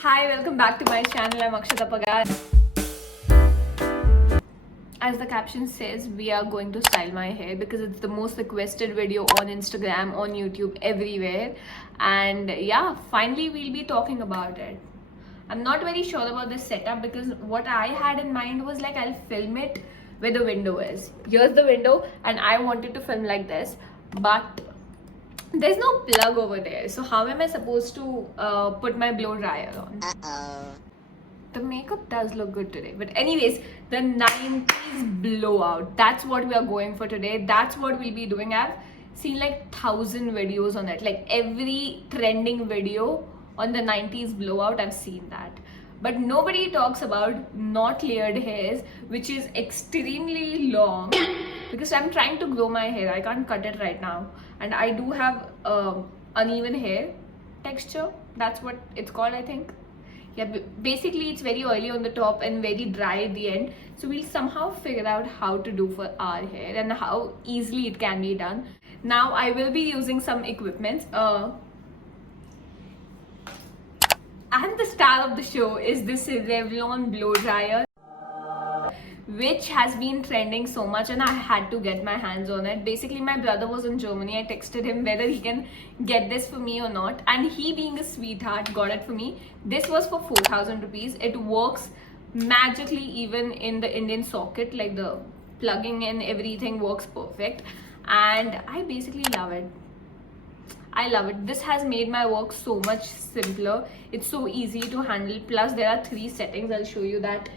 Hi, welcome back to my channel. I'm Pagar. As the caption says, we are going to style my hair because it's the most requested video on Instagram, on YouTube, everywhere. And yeah, finally we'll be talking about it. I'm not very sure about this setup because what I had in mind was like I'll film it where the window is. Here's the window and I wanted to film like this, but there's no plug over there. So how am I supposed to put my blow dryer on? The makeup does look good today. But anyways, the 90s blowout. That's what we are going for today. That's what we'll be doing. I've seen like 1,000 videos on it. Like every trending video on the 90s blowout, I've seen that. But nobody talks about not layered hairs, which is extremely long because I'm trying to grow my hair. I can't cut it right now. And I do have uneven hair texture. That's what it's called, I think. Yeah, basically it's very oily on the top and very dry at the end. So we'll somehow figure out how to do for our hair and how easily it can be done. Now I will be using some equipment. And the star of the show is this Revlon blow dryer, which has been trending so much and I had to get my hands on it. Basically, my brother was in Germany. I texted him whether he can get this for me or not, and he, being a sweetheart, got it for me. This was for 4,000 rupees. It works magically even in the Indian socket, like the plugging in, everything works perfect, and I basically love it. I love it. This has made my work so much simpler. It's so easy to handle. Plus, there are 3 settings. I'll show you that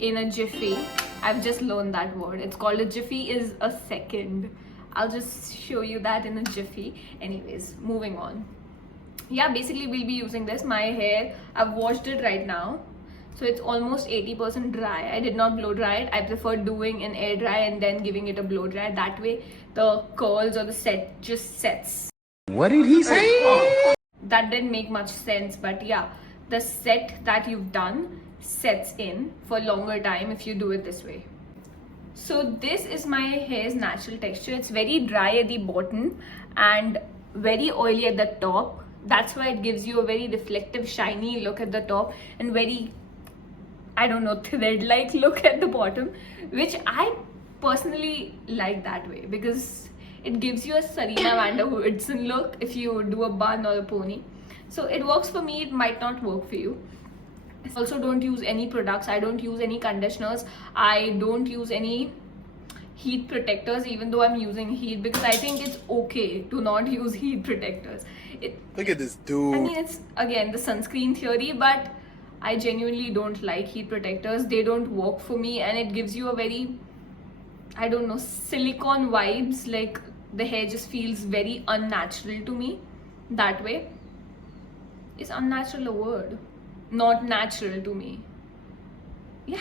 in a jiffy. I've just learned that word. It's called a jiffy is a second. I'll just show you that in a jiffy. Anyways, moving on. Yeah, basically we'll be using this. My hair, I've washed it right now. So it's almost 80% dry. I did not blow dry it. I prefer doing an air dry and then giving it a blow dry. That way the curls or the set just sets. What did he say? That didn't make much sense, but yeah, the set that you've done sets in for longer time if you do it this way. So this is my hair's natural texture. It's very dry at the bottom and very oily at the top. That's why it gives you a very reflective, shiny look at the top and very, I don't know, thread-like look at the bottom, which I personally like that way because it gives you a Serena van der Woodsen look if you do a bun or a pony. So it works for me. It might not work for you. I also don't use any products. I don't use any conditioners. I don't use any heat protectors, even though I'm using heat, because I think it's okay to not use heat protectors. Look at this dude. I mean, it's again the sunscreen theory, but I genuinely don't like heat protectors. They don't work for me, and it gives you a very, I don't know, silicone vibes. Like the hair just feels very unnatural to me that way. Is unnatural a word? Not natural to me. Yeah.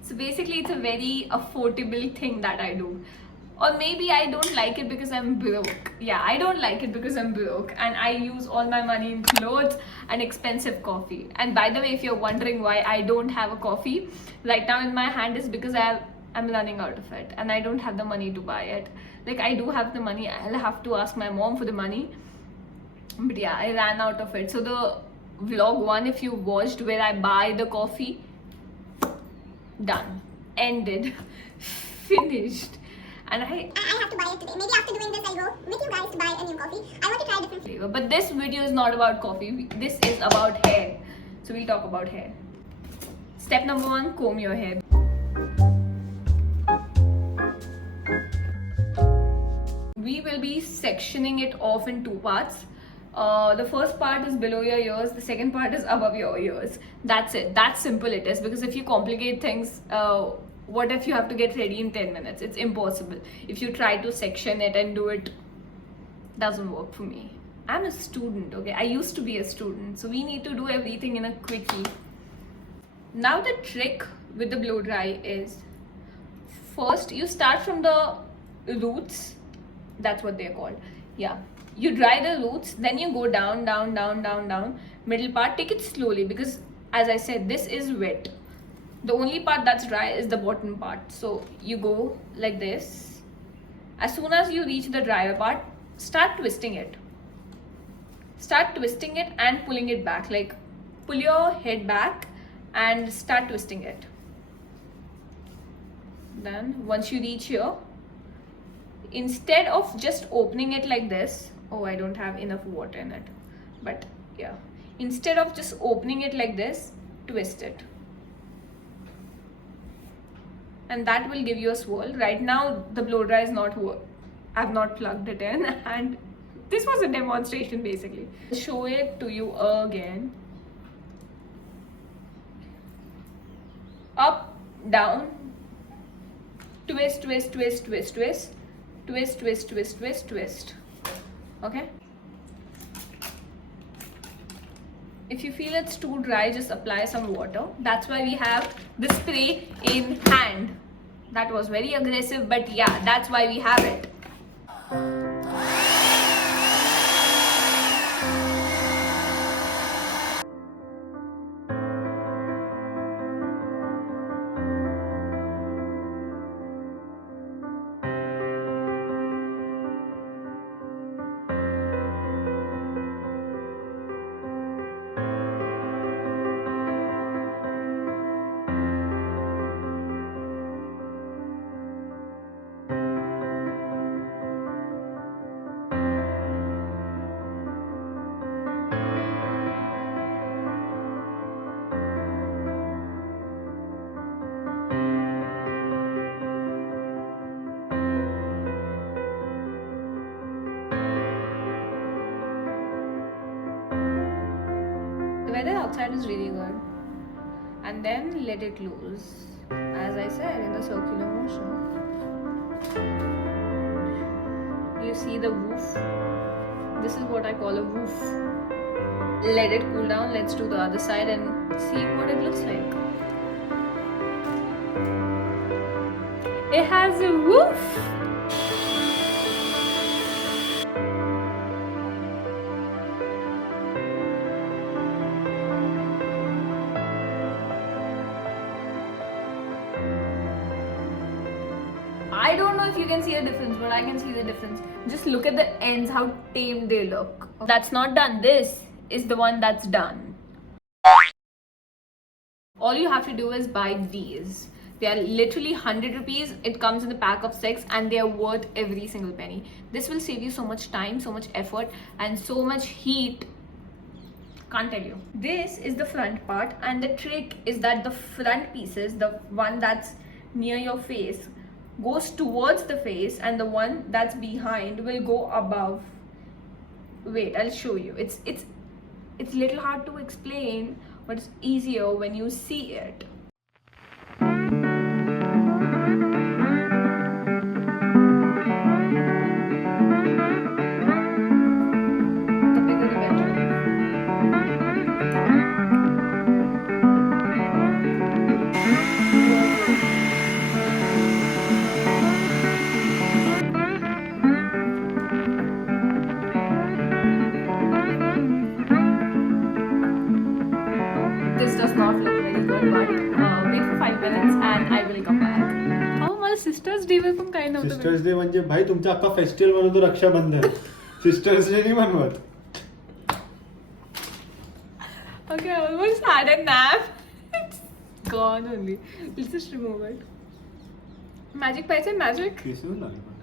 So basically it's a very affordable thing that I do. Or maybe I don't like it because I'm broke. Yeah, I don't like it because I'm broke and I use all my money in clothes and expensive coffee. And by the way, if you're wondering why I don't have a coffee right now in my hand, is because I'm running out of it and I don't have the money to buy it. Like I do have the money. I'll have to ask my mom for the money. But yeah, I ran out of it. So the vlog 1, if you watched, where I buy the coffee, done, ended, finished. And I have to buy it today. Maybe after doing this I'll go with you guys to buy a new coffee. I want to try different flavor. But this video is not about coffee. This is about hair. So we'll talk about hair. Step number 1, comb your hair. We will be sectioning it off in 2 parts. The first part is below your ears, the second part is above your ears. That's it. That's simple it is, because if you complicate things, what if you have to get ready in 10 minutes? It's impossible. If you try to section it and do it, doesn't work for me. I'm a student, okay? I used to be a student, so we need to do everything in a quickie. Now the trick with the blow dry is, first you start from the roots. That's what they're called. Yeah. You dry the roots, then you go down, down, down, down, down. Middle part, take it slowly because, as I said, this is wet. The only part that's dry is the bottom part. So you go like this. As soon as you reach the drier part, start twisting it. Start twisting it and pulling it back. Like pull your head back and start twisting it. Then once you reach here, instead of just opening it like this, oh, I don't have enough water in it, but yeah, instead of just opening it like this, twist it, and that will give you a swirl. Right now the blow dryer is not I've not plugged it in, and this was a demonstration basically. Show it to you again. Up, down, twist, twist, twist, twist, twist, twist, twist, twist, twist, twist. Okay? If you feel it's too dry, just apply some water. That's why we have the spray in hand. That was very aggressive, but yeah, that's why we have it. The weather outside is really good, and then let it loose, as I said, in the circular motion. You see the woof? This is what I call a woof. Let it cool down. Let's do the other side and see what it looks like. It has a woof. I don't know if you can see a difference, but I can see the difference. Just look at the ends, how tame they look. That's not done. This is the one that's done. All you have to do is buy these. They are literally 100 rupees. It comes in the pack of 6 and they are worth every single penny. This will save you so much time, so much effort, and so much heat. Can't tell you. This is the front part, and the trick is that the front pieces, the one that's near your face, goes towards the face, and the one that's behind will go above. Wait, I'll show you. It's little hard to explain, but it's easier when you see it. The bigger the better. This does not look very good, but wait for 5 minutes and I will come back. Oh, my Sisters Day will come kind of. Sisters day म्हणजे भाई तुमचा अख्खा festival बनवतो Rakshabandhan. Sisters day नाही बनवत. Okay, I almost had a nap. It's gone only. Let's just remove it. Magic paise magic. केसच लागले मला.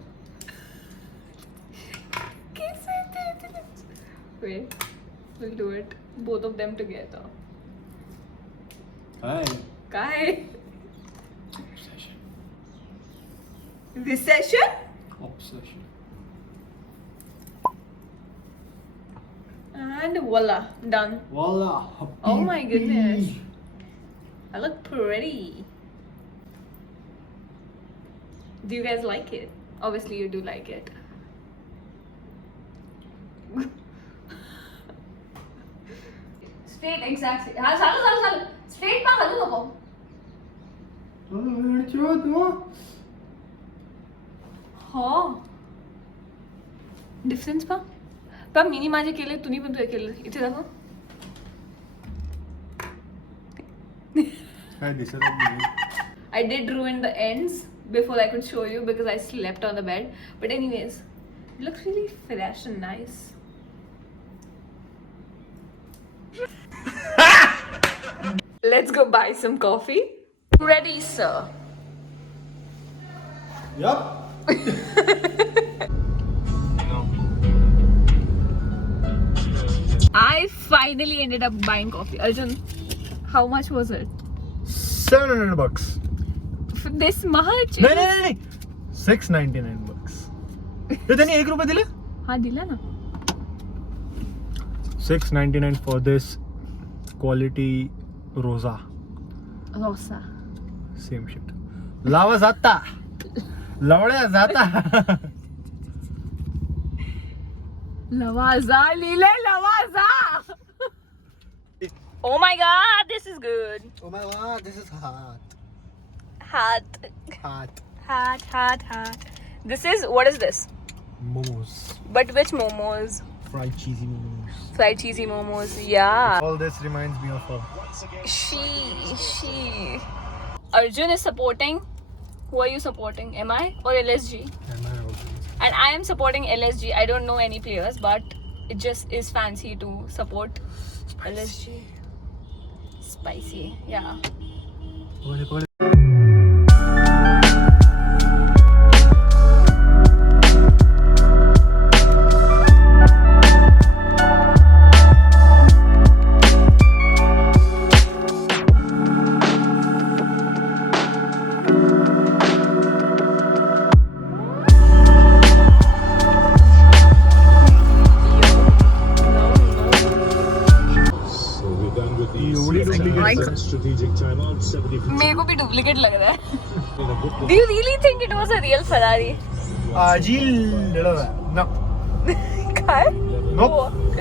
Wait, we'll do it. Both of them together. काय? Kai. Recession? Obsession. And voila, done. Voila. Oh my goodness. I look pretty. Do you guys like it? Obviously you do like it. Straight, exactly. Halu. Straight pa halu नको. हो. Difference पहा. पहा mini माझे केले, तुम्ही पण तुझे केले. इथे दाखव. काय दिसत नाही. I did ruin the ends before I could show you because I slept on the bed. But anyways, it looks really fresh and nice. let's go buy some coffee. Ready, sir. Yup. I finally ended up buying coffee. Arjun, how much was it? $700. For this much? नहीं. $699. ये त्याने ₹1 दिले? हाँ दिला ना. $699 for this quality rosa. Rosa. Same shit. Lava जाता. लवड्या जाता. Lavaza, Lile Lavaza. Oh my god, this is good. Oh my god, this is hot. Hot. This is, what is this? Momos. But which momos? Fried cheesy momos. Fried cheesy momos, yeah. All this reminds me of her. She. Arjun is supporting. Who are you supporting? Am I or LSG? And I am supporting LSG. I don't know any players, but it just is fancy to support LSG. Spicy, yeah. मेरे को भी duplicate लग रहा है. Do you really think it was a real Ferrari? Agile. No. काय? Nope.